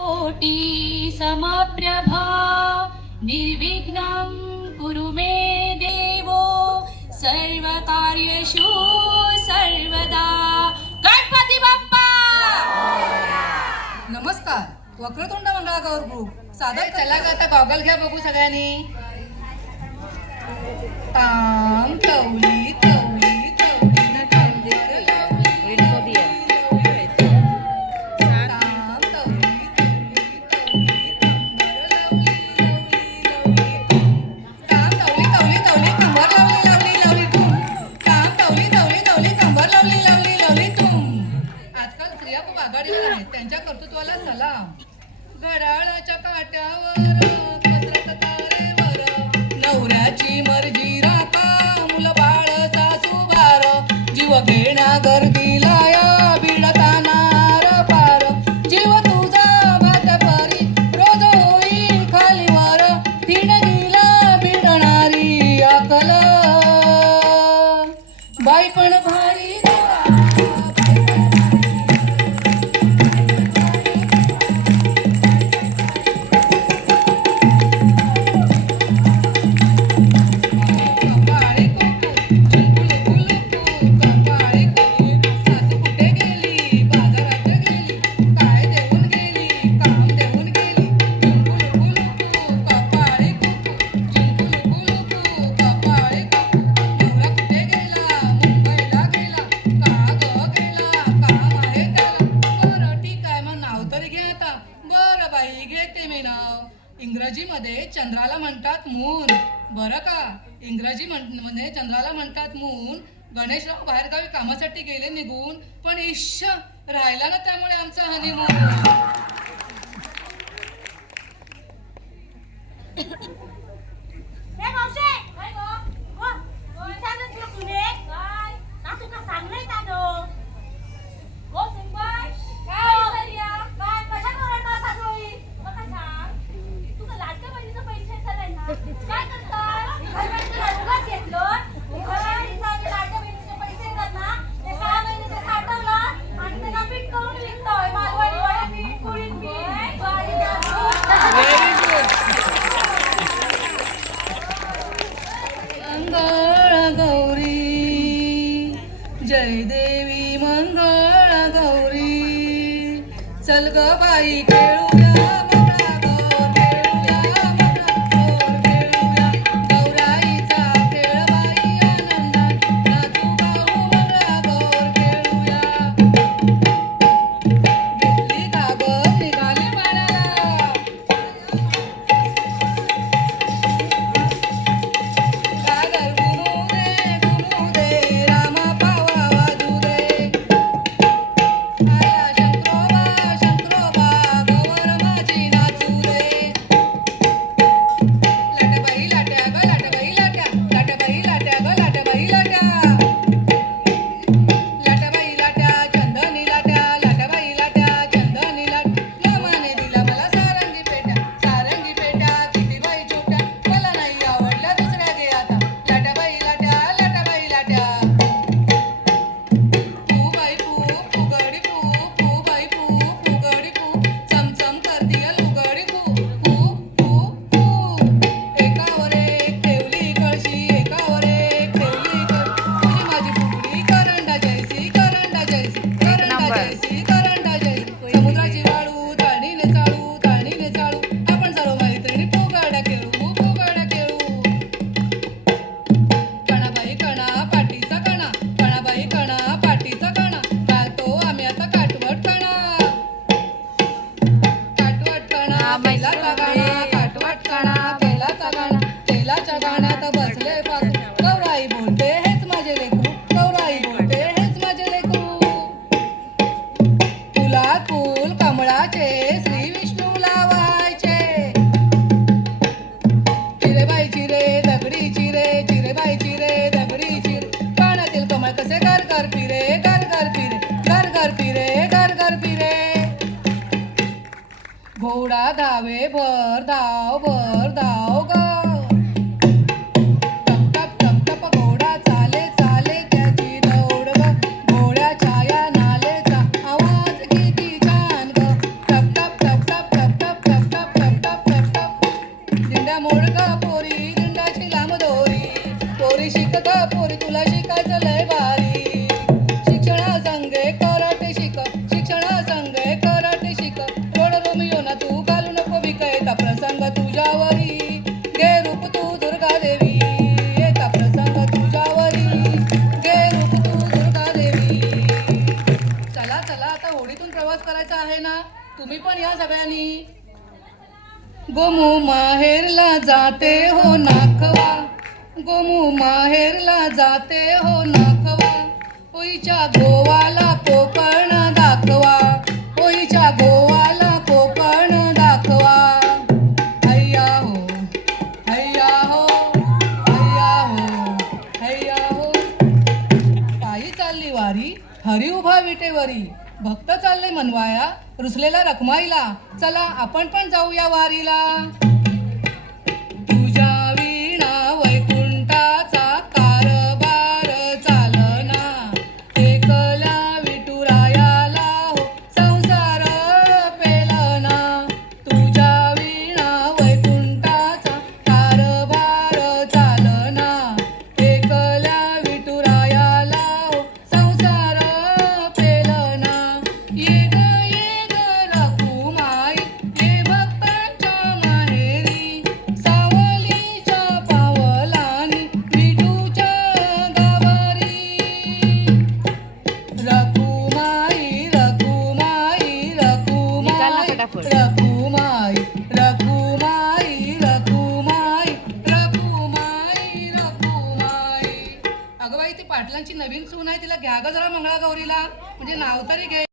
कोटी समप्रभा निर्विघ्न कुरु मे देवो। सर्वकार्येषु सर्वदा। गणपती बाप्पा! नमस्कार वक्रतोंड मंगळागौर ग्रुप सादर चला का आता गॉगल घ्या बघू सगळ्यांनी. ताम चौली चला चला गडाळाच्या काट्यावर नवऱ्याची मर्जी राखा मुलं बाळ सासू बार. जीव घेणा गर्दी मून. बरं का? इंग्रजी म्हणजे चंद्राला म्हणतात मून. गणेशराव बाहेरगावी कामासाठी गेले निघून पण इश्य राहिला ना त्यामुळे आमचा हनीमून बाई खेळूया घोडा धावे भर धाव भर धाव. तुम्ही पण या सगळ्यांनी. गोमू माहेरला जाते हो नाखवा गोमू माहेरला जाते हो नाखवा होईच्या गोवाला कोकण दाखवा. होईच्या गोवाला कोकण दाखवा. हैया हो हैया हो हैया हो हैया हो. काही चालली वारी हरी उभा विटेवरी. भक्त चालले मनवाया रुसलेला रखमाईला. चला आपण पण जाऊया वारीला. रखुमाई रखुमाई रखुमाई रखुमाई रखुमाई रखुमाई अगं बाई ती पाटलांची नवीन सून आहे तिला घ्या ग जरा मंगळागौरीला. म्हणजे नाव तरी घे.